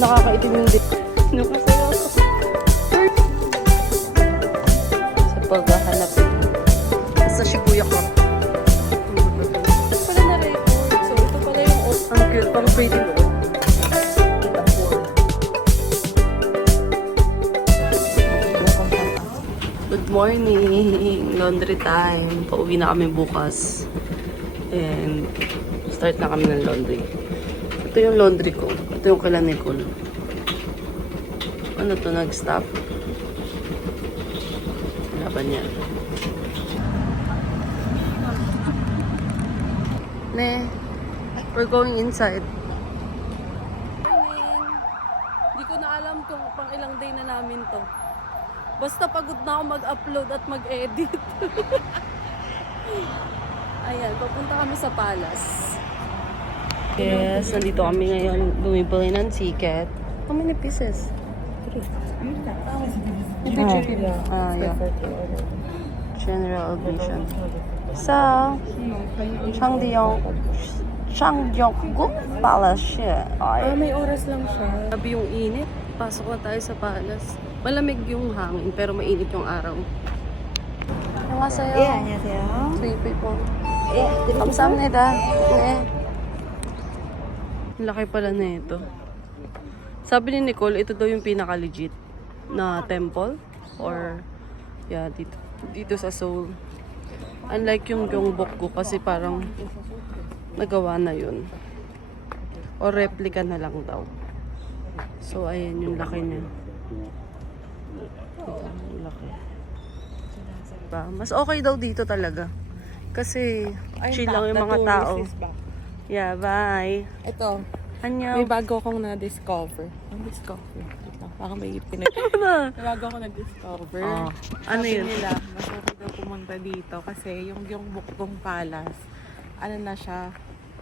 nakakaitim yung day. Ano kasi ako? Sa paghahanap sa Shibuya ko. Pala na-record. So, ito pala yung ang cute pang pretty look. Good morning! Laundry time. Pauwi na kami bukas. And start na kami ng laundry. Ito yung laundry ko. Ito yung kila Nicole. Ano to? Nag-stop? Wala ba niya? Ne, we're going inside. Morning! Hindi ko na alam kung pang ilang day na namin to. Basta pagod na ako mag-upload at mag-edit. Ayan, papunta kami sa Palace. Yes, nandito kami ngayon. Bumibili ng ticket. How many pieces? 3. Yeah. General admission. Sa Changgyeonggu Palace. May oras lang siya. Sabi yung init. Pasok na tayo sa Palace. Malamig yung hangin pero mainit yung araw. 안녕하세요. 예, 안녕하세요. Three people. 예, 감사합니다. 네. Laki pala na ito. Sabi ni Nicole, ito daw yung pinaka-legit na temple. Or, yeah, dito sa Seoul. Unlike yung Gyeongbokgung kasi parang nagawa na yun. O replica na lang daw. So, ayan yung laki niya. Ito, yung laki. Diba? Mas okay daw dito talaga. Kasi, chill lang yung mga tao. Yeah, bye. Ito, Annyeong. may bago akong na-discover. Wait lang, baka may pinag... Ano? May bago akong na-discover. Oh, ano Sabi yun? nila, mas okay daw pumunta dito kasi yung Gyeongbokgung Palace, ano na siya,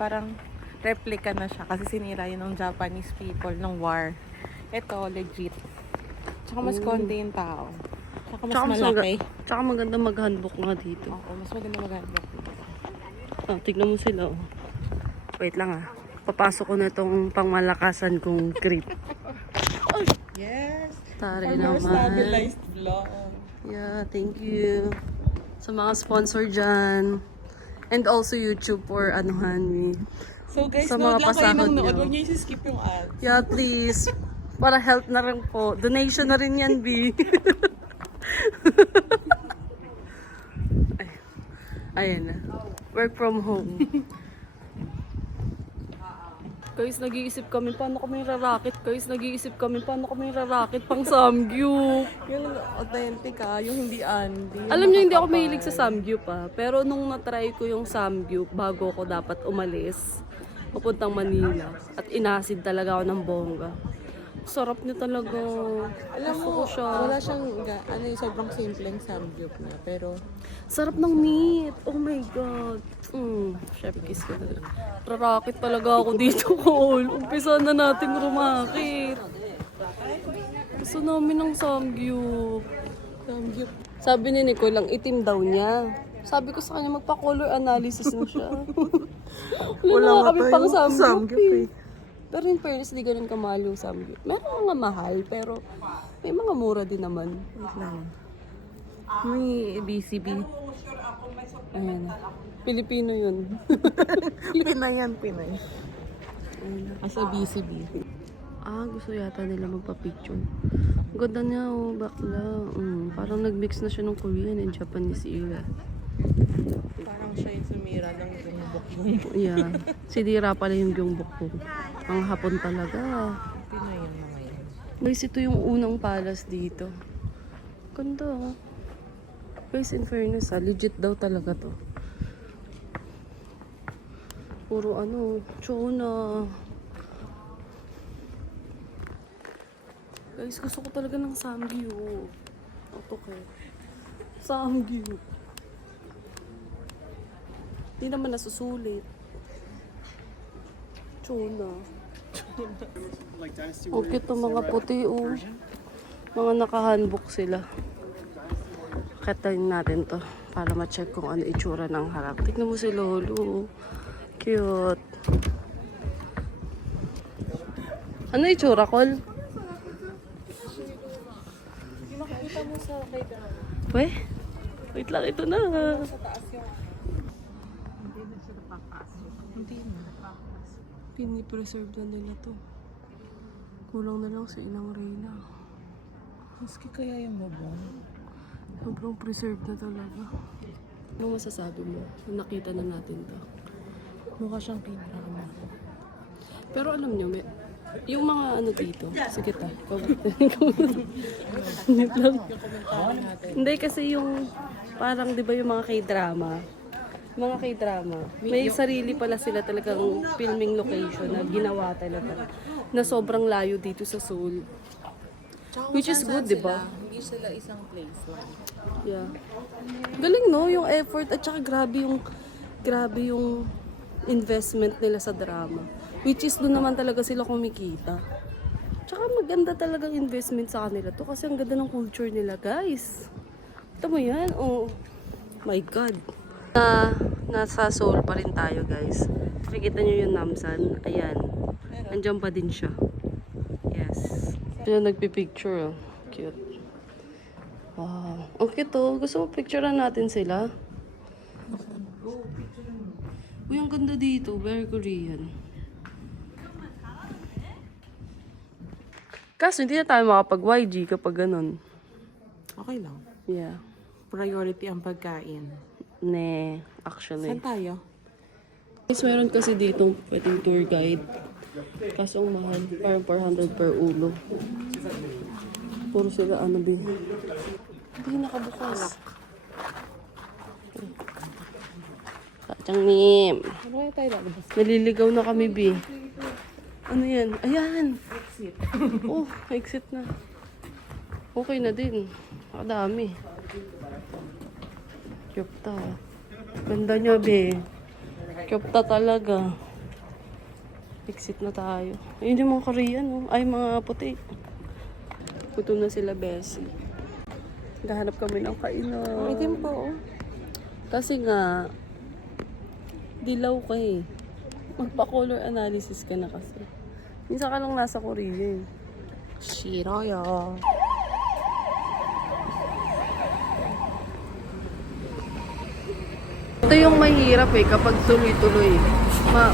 parang replica na siya kasi sinira yun ng Japanese people nung war. Ito, legit. Tsaka mas konti yung tao. Tsaka mas malaki. Tsaka maganda mag-handbook nga dito. Oo, mas maganda mag-handbook dito. Ah, tignan mo sila. Oh. Wait lang ah. Papasok ko na itong pangmalakasan kong creep. Yes! Tari For more naman. stabilized vlog. Yeah, thank you. Sa mga sponsor dyan. And also YouTube for anuhan me. So guys, Sa nood mga lang kayo pasahod ng nood. nyo. Huwag niyo i-skip yung ads. Yeah, please. Para health na rin po. Donation na rin yan, B. Ayan na. Work from home. Guys, nag-iisip kami paano kami rarakit. Pang Samgyup. Yung authentic yung hindi Andy. Alam niyo, hindi ako mahilig sa Samgyup pero nung natry ko yung Samgyup bago ko dapat umalis papuntang Manila at inasid talaga ako ng bongga. Sarap niya talaga. Alam Gusto mo, ko siya. wala siyang, sobrang simpleng samgyup na, pero Sarap ng meat. Oh my God. Chef kiss ko talaga. Rarakit talaga ako dito, Cole. Umpisa na nating rumakit. Gusto namin ng Samgyup. Sabi ni Nicole, ang itim daw niya. Sabi ko sa kanya, magpa-color analysis na siya. Wala na kami pang Samgyup eh. Pero in fairness, di ganun kamahal yung Samgyup. Meron mga mahal, pero may mga mura din naman. wait lang. May BCB. Ayan. Pilipino yun. Pinay yan, Pinay. Asa BCB. Gusto yata nila magpa-picture. Ganda niya, oh, bakla. Parang nag-mix na siya ng Korean and Japanese era. Parang siya yung sumira ng Gyeongbokgung. Yeah. Sidira pala yung Gyeongbokgung. Ang hapon talaga. Pinay yan mga yan. Guys, ito yung unang palace dito. Ganda, oh. Guys, in fairness, legit daw talaga to. Puro tuna. Guys, gusto ko talaga ng Samgyup. Okay. Samgyup. Hindi naman nasusulit. Tuna. Okay to mga puti, oh. Mga naka-handbook sila. Katayin natin to para ma-check kung ano itsura ng harap. Tignan mo si Lolo. Cute. Ano itsura, Col? Makikita mo sa kay Dara. Wait lang, ito na. Sa taas yung... Hindi na siya napapasok. Hindi na napapasok. Pinipreserve na nila to. Kulang na lang sa ilang Reyna. Maski kaya yung mabong. Sobrang preserved na talaga. Ano masasabi mo? Nakita na natin to. Mukha siyang K-drama. Pero alam nyo, yung mga ano dito, sige ta. Hindi kasi yung parang 'di ba yung mga K-drama, may sarili pala sila talagang filming location na ginawa talaga na sobrang layo dito sa Seoul. Which is good, 'di ba? Hindi sila isang place lang. Yeah. Galing no yung effort at saka grabe yung investment nila sa drama. Which is doon naman talaga sila kumikita. Tsaka maganda talagang investment sa kanila to kasi ang ganda ng culture nila, guys. Ito mo yan? Oh my God. Nasa Seoul pa rin tayo, guys. Makikita nyo yung Namsan. Ayan. Andiyan pa din siya. Yes. Ayan, nagpipicture. Oh. Cute. Wow. Ang cute oh. Gusto mo picturean natin sila? Uy, ang ganda dito. Very Korean. Kaso hindi na tayo makapag-YG kapag ganun. Okay lang. Yeah. Priority ang pagkain. Actually. Saan tayo? Guys, meron kasi dito pwedeng tour guide. Kaso ang mahal. Parang 400 per ulo. Puro sila ano din. Hindi nakabukas. Kachang Nim. Ano tayo lalabas? Naliligaw na kami, Bi. Ano yan? Ayan! Exit. Oh, exit na. Okay na din. Kadami. Kyopta. Ganda niya, Bi. Kyopta talaga. Exit na tayo. Ayun yung mga Korean, oh. Ay, mga puti. Gutom na sila, Bessie. Gahanap kami ng kainan. Itim po. Kasi nga, dilaw ka eh. Magpa-color analysis ka na kasi. Minsan ka lang nasa Korea eh. Shiroyo. Ito yung mahirap eh kapag tuloy-tuloy.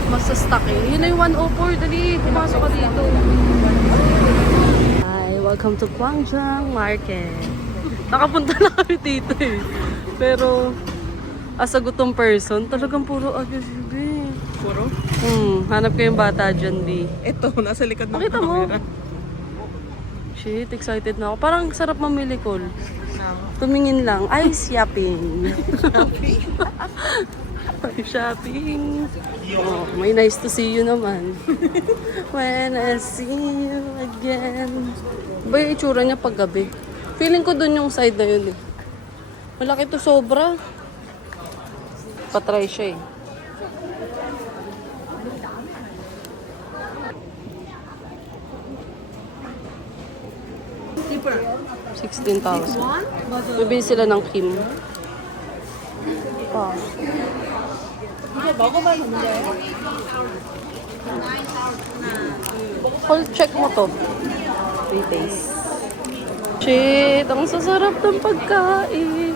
Masa-stuck eh. Yun na yung 104. Dali, pumasok ka dito. Hi, welcome to Gwangjang Market. Nakapunta na kami dito eh. Pero, as a gutom person, talagang puro aggressive eh. Puro? Hanap ko yung bata dyan, B. Ito, nasa likod ng Makita mo. camera. Shit, excited na ako. Parang sarap mamili, Col. Tumingin lang. Ay, shopping. Shopping. Oh, may nice to see you naman. When I see you again. Ba yung itsura niya pag gabi? Feeling ko dun yung side na yun eh. Malaki to sobra. Patry siya eh. $16,000. Bibili sila ng Kim. Ah. Call check mo to. 3 days. Shit, ang sasarap ng pagkain.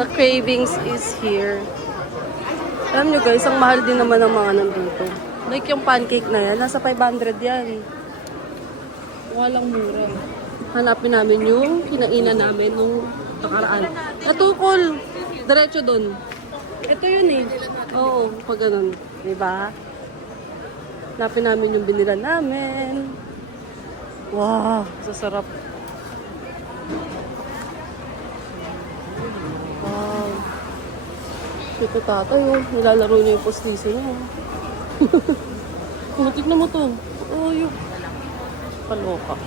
The cravings is here. Alam nyo guys, ang mahal din naman ng mga nandito. Like yung pancake na yan, nasa 500 yan. Walang mura. Hanapin namin yung kinainan namin nung nakaraan. Natukol! Diretso dun. Ito yun eh. Oo, pag ganun. Diba? Hanapin namin yung binila namin. Wow, sasarap. Wow. Ito tatay oh. Nilalaro niya yung postiso niya. Tignan mo to. Oh, yung kaloka.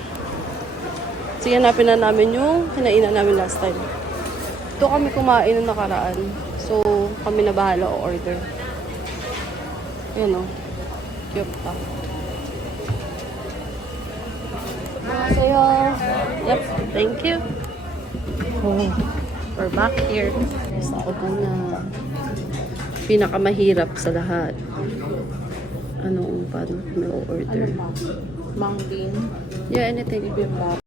Sige, hanapin na namin yung kinainan namin last time. Ito kami kumain nung nakaraan. So, kami na bahala o order. Ayan o. Cute pa. Masaya. Yep, thank you. Oh, we're back here. Yes, ako po na pinakamahirap sa lahat. Paano kami o-order? Mountain. Yeah, anything. Bibimbap.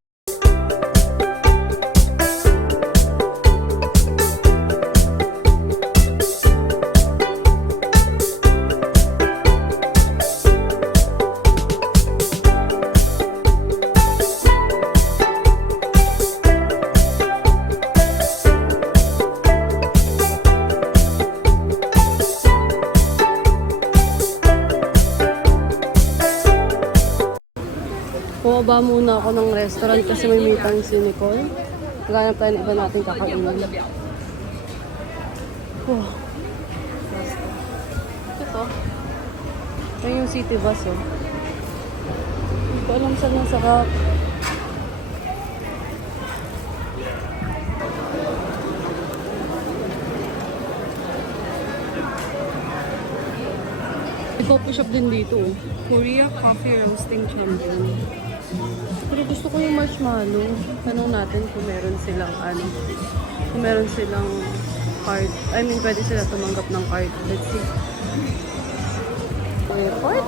Bumaba muna ako ng restaurant kasi may meeting si Nicole. Maghanap tayo ng iba natin kakainin. Oh. Ito. Ito yung city bus, oh. Hindi ko alam saan ang sarap. May coffee shop din dito, oh. Korea Coffee Roasting Champion. Pero gusto ko yung marshmallow. Tanong natin kung meron silang kung meron silang card. I mean, pwede sila tumanggap ng card. Let's see. Airport?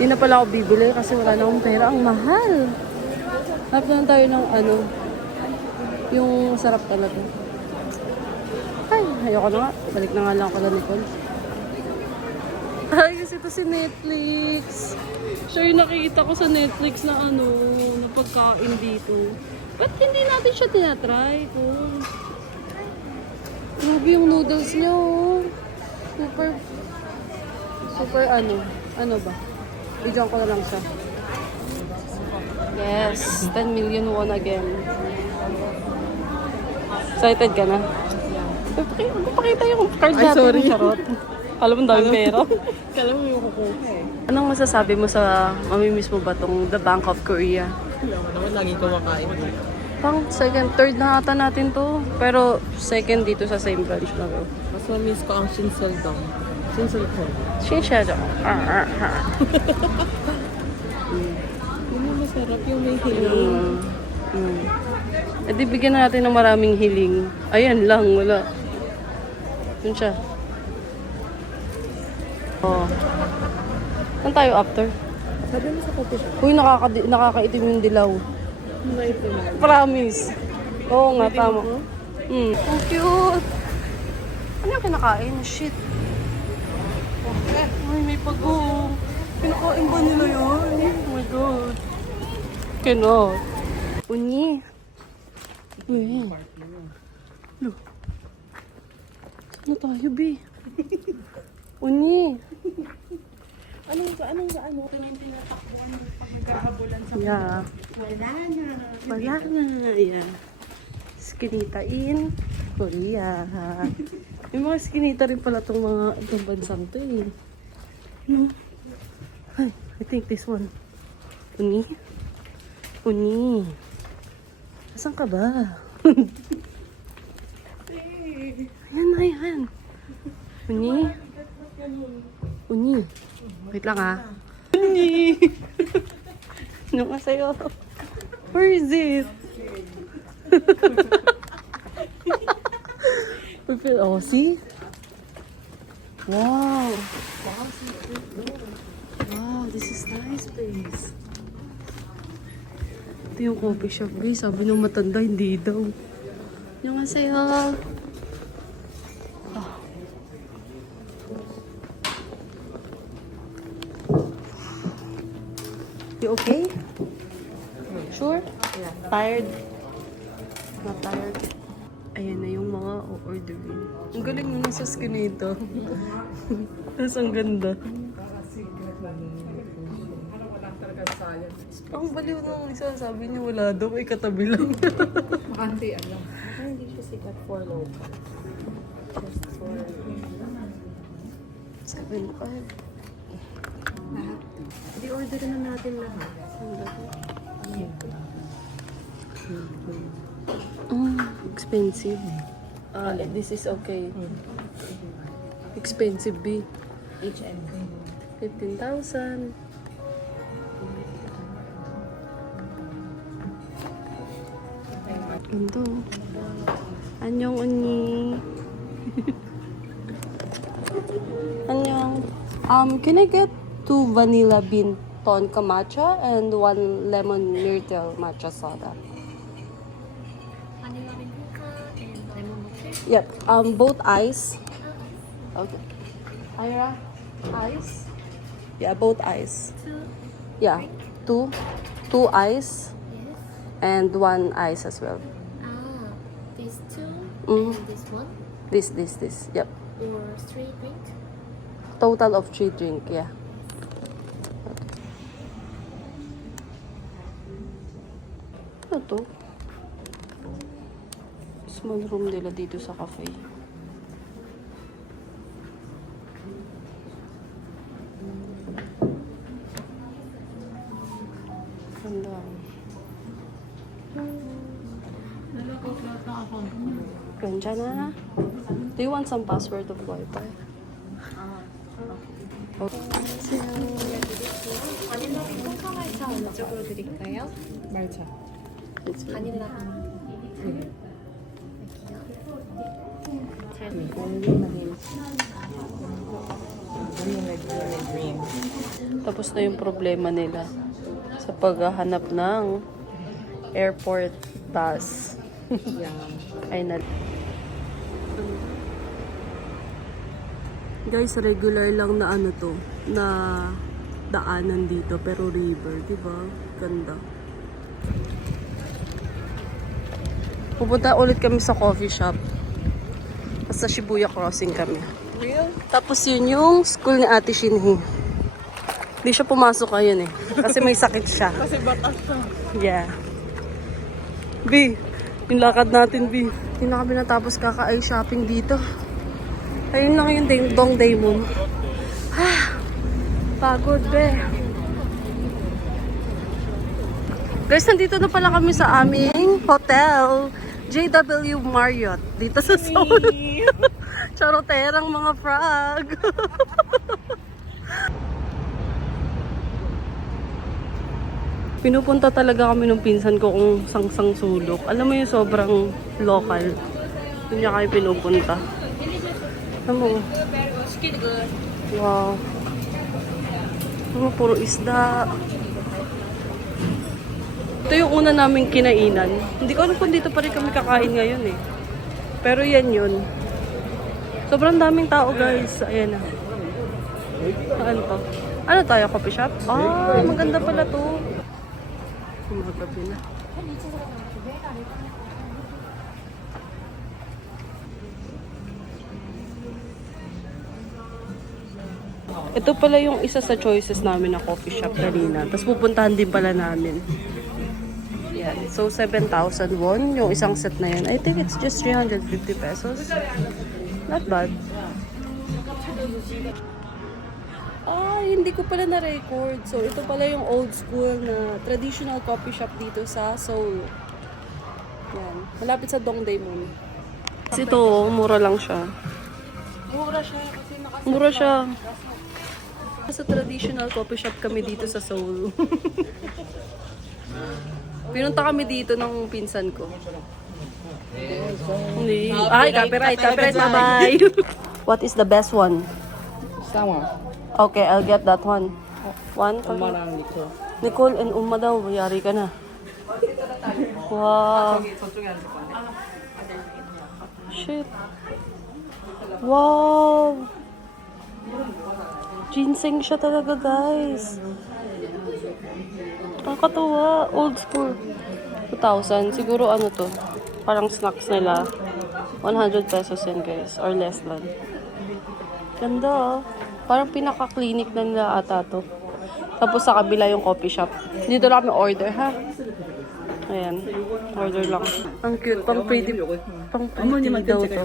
Hindi na pala ako bibili kasi wala na akong pera. Ang mahal. Hanap na lang tayo ng yung sarap talaga. Ay, ayoko na nga. Balik na nga lang ako na Nicole. Ay, kasi ito si Netflix. Siya yung nakita ko sa Netflix na na pagkain dito. Ba't hindi natin siya tinatry? Grabe yung noodles niya, oh. Super ano ba? Bidyan ko na lang siya. Yes, 10 million won again. Excited ka na? Pakita yung card natin. sorry. Charot. Alam mo, dami pera. Kala mo yung kukuha eh. Anong masasabi mo sa mamimiss mo ba tong The Bank of Korea? Alam mo naman, lagi kumakain dito. Pang second, third na ata natin to. Pero second dito sa same branch na to. Mas mamiss ko ang Shinseldong. Shinseldong. Shinseldong. Yun yung masarap yung may hiling. E di bigyan na natin ng maraming hiling. Ayan lang, wala. Yun siya. Oh. Saan tayo after? Sabi mo sa coffee shop. Uy, nakakaitim yung dilaw. Ano ito na? Promise. Oo nga, tama. mo? Ang cute. Ano yung kinakain? Shit. Ay, may pag-o. Kinakain ba nila yun? Oh my God. Cannot. Unyi. Uy. Lo. Saan na tayo, B? Unyi. Anong? Ito na yung tinatakbuhan mo pag nagkakabulan sa Yeah. Wala na. Yeah. Skinita in Korea. May mga skinita rin pala itong itong bansang to eh. No? Ay, I think this one. Uni? Uni. Asan ka ba? Ayan na yan. Uni? Uni. Wait lang ah. Uni! Ano ka sa'yo? Where is it? Oh, see? Wow. Wow, this is nice place. Ito yung coffee shop, guys. Sabi ng matanda, hindi daw. Yung nga sa'yo. Oh. You okay? Sure? Yeah. Tired? Not tired? Ayan na yung mga o-orderin. Ang galing mo nasa skin nito. Tapos ang ganda. Ang baliw nung isa, sabi niya wala daw, ay katabi lang. Makanti, alam. Hindi siya sikat for local. Just for... 7.5. Di-order na natin lahat. Expensive. This is okay. Expensive, B. H&M. 15,000. Ganito. Anyong unyi. Anyong. Can I get 2 vanilla bean tonka matcha, and 1 lemon myrtle matcha soda. Vanilla bean mocha and lemon mocha. Yep, both ice. Okay. Ira, ice? Yeah, both ice. Two. Yeah, two ice Yes. and 1 ice as well. These two Mm. and this one. This. Yep. Or 3 drink. Total of 3 drink, yeah. Ano to? Small room nila dito sa cafe. Ganda. Ganda na. Do you want some password of Wi-Fi? Okay. 바닐라 bean mocha 말차 어느 쪽으로 드릴까요? 말차. 바닐라. Tapos na yung problema nila sa paghahanap ng airport bus. Ay na. Guys, regular lang na ano to, na daanan dito pero river, 'di ba? Ganda. Pupunta ulit kami sa coffee shop. Sa Shibuya Crossing kami. Real? Tapos yun yung school ni Ate Shinhee. Hindi siya pumasok ngayon eh. Kasi may sakit siya. Kasi batas siya. Yeah. B, yung lakad natin, B. Hindi na kami natapos kaka-eye shopping dito. Ayun lang yung Dong Daemun. Pagod, be. Guys, nandito na pala kami sa aming hotel. JW Marriott. Dito sa Seoul. Charoterang mga frog. Pinupunta talaga kami ng pinsan ko kung sangsang sulok. Alam mo yung sobrang local. Doon niya kami pinupunta. Alam mo? Wow. Alam mo, puro isda. Ito yung una naming kinainan. Hindi ko alam kung dito pa rin kami kakain ngayon eh. Pero yan yun. Sobrang daming tao guys. Ayan na. Saan to? Ano tayo? Coffee shop? Ah, maganda pala to. Magabi na. Ito pala yung isa sa choices namin na coffee shop kanina. Tapos pupuntahan din pala namin. Yan. So, 7,000 won. Yung isang set na yun. I think it's just 350 pesos. Not bad. Hindi ko pala na-record. So, ito pala yung old school na traditional coffee shop dito sa Seoul. Yan. Malapit sa Dongdaemun. Kasi ito, mura lang siya. Mura siya. Sa traditional coffee shop kami dito sa Seoul. Pinunta kami dito ng pinsan ko. Hindi. Ay, copyright, bye-bye. What is the best one? Sama. Okay, I'll get that one. One for Uma you. lang dito. Nicole and Uma daw, yari ka na. Wow. Shit. Wow. Ginseng siya talaga, guys. Nakakatuwa. Old school. 2,000. Siguro ano to? Parang snacks nila. 100 pesos yan, guys. Or less than. Ganda, oh. Parang pinaka-clinic na nila ata to. Tapos sa kabila yung coffee shop. Dito lang kami order, ha? Ayan. Order lang. Ang cute. Pang pretty daw to.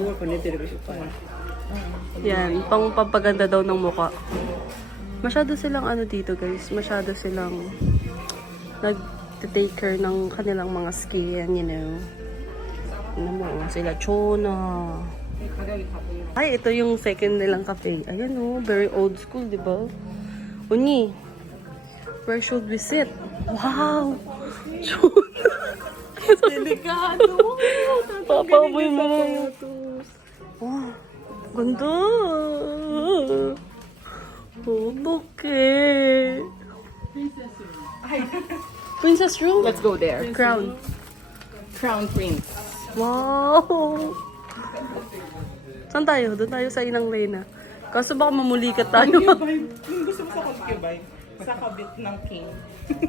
Yan. Pang pampaganda daw ng mukha. Masyado silang ano dito, guys. Masyado silang nag-take care ng kanilang mga skin, you know. Ano mo, sila Chona. Ay, ito yung second nilang cafe. Ayan oh, very old school, di ba? Unyi, where should we sit? Wow! Delikado. Papaboy mo. Wow, ganda! Okay. Princess room? Let's go there. Crown. Crown Prince. Wow! Saan tayo? Doon tayo sa Inang Reyna. Kaso baka mamulikat tayo. Concubine. Kung gusto mo sa concubine, sa kabit ng king.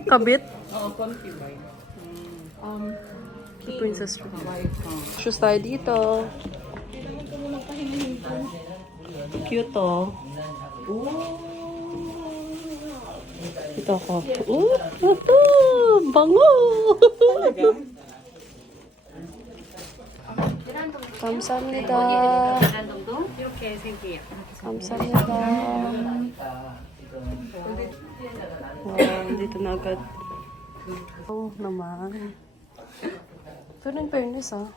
Kabit? Oo, concubine. The princess room. Wife. Shoes tayo dito. Cute oh. Ito ako. Bango! 감사합니다. 이렇게 생기야. 감사합니다. Wow, dito na agad. Oh, naman. Pero in fairness ah.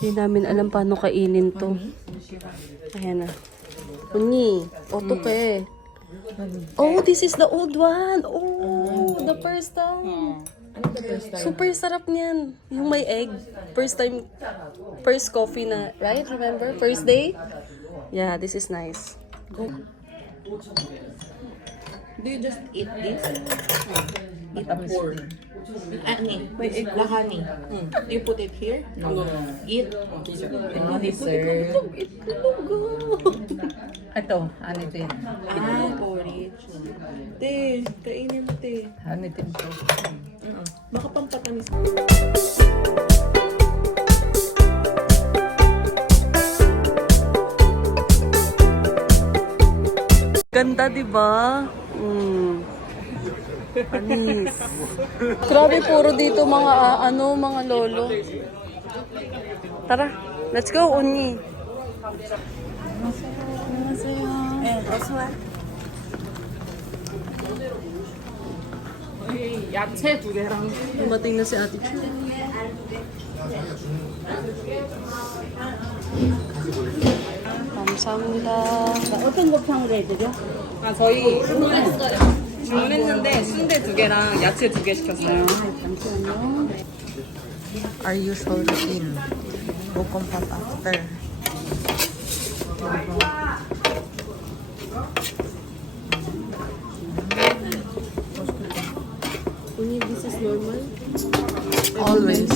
Hindi namin alam paano kainin to. Ayan na. Uni, otoke. Oh, this is the old one. Oh, the first time. Super sarap niyan. Yung may egg. First time, first coffee na, right? Remember? First day? Yeah, this is nice. Do you just eat this? Eat a pork. Honey. The honey. Do you put it here? No. Eat. Honey, sir. Ito, ano ito yun? Ah, porridge. Te, kainin mo, te. Ano ito ito? Baka pampatamis. Ganda, di ba? Anis. Grabe, puro dito mga mga lolo. Tara, let's go, Unyi. 야채 두 개랑 Dumating na si Ate Chu. 감사합니다. 어떤 곱창으로 해드려? 아 저희 주문했는데 순대 두 개랑 야채 두 개 시켰어요. 잠시만요. Our usual routine. Bukompap after. Unyi, this is normal? Always.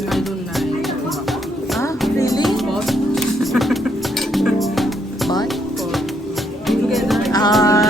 I don't like. Ah, really? But? Together. Ah,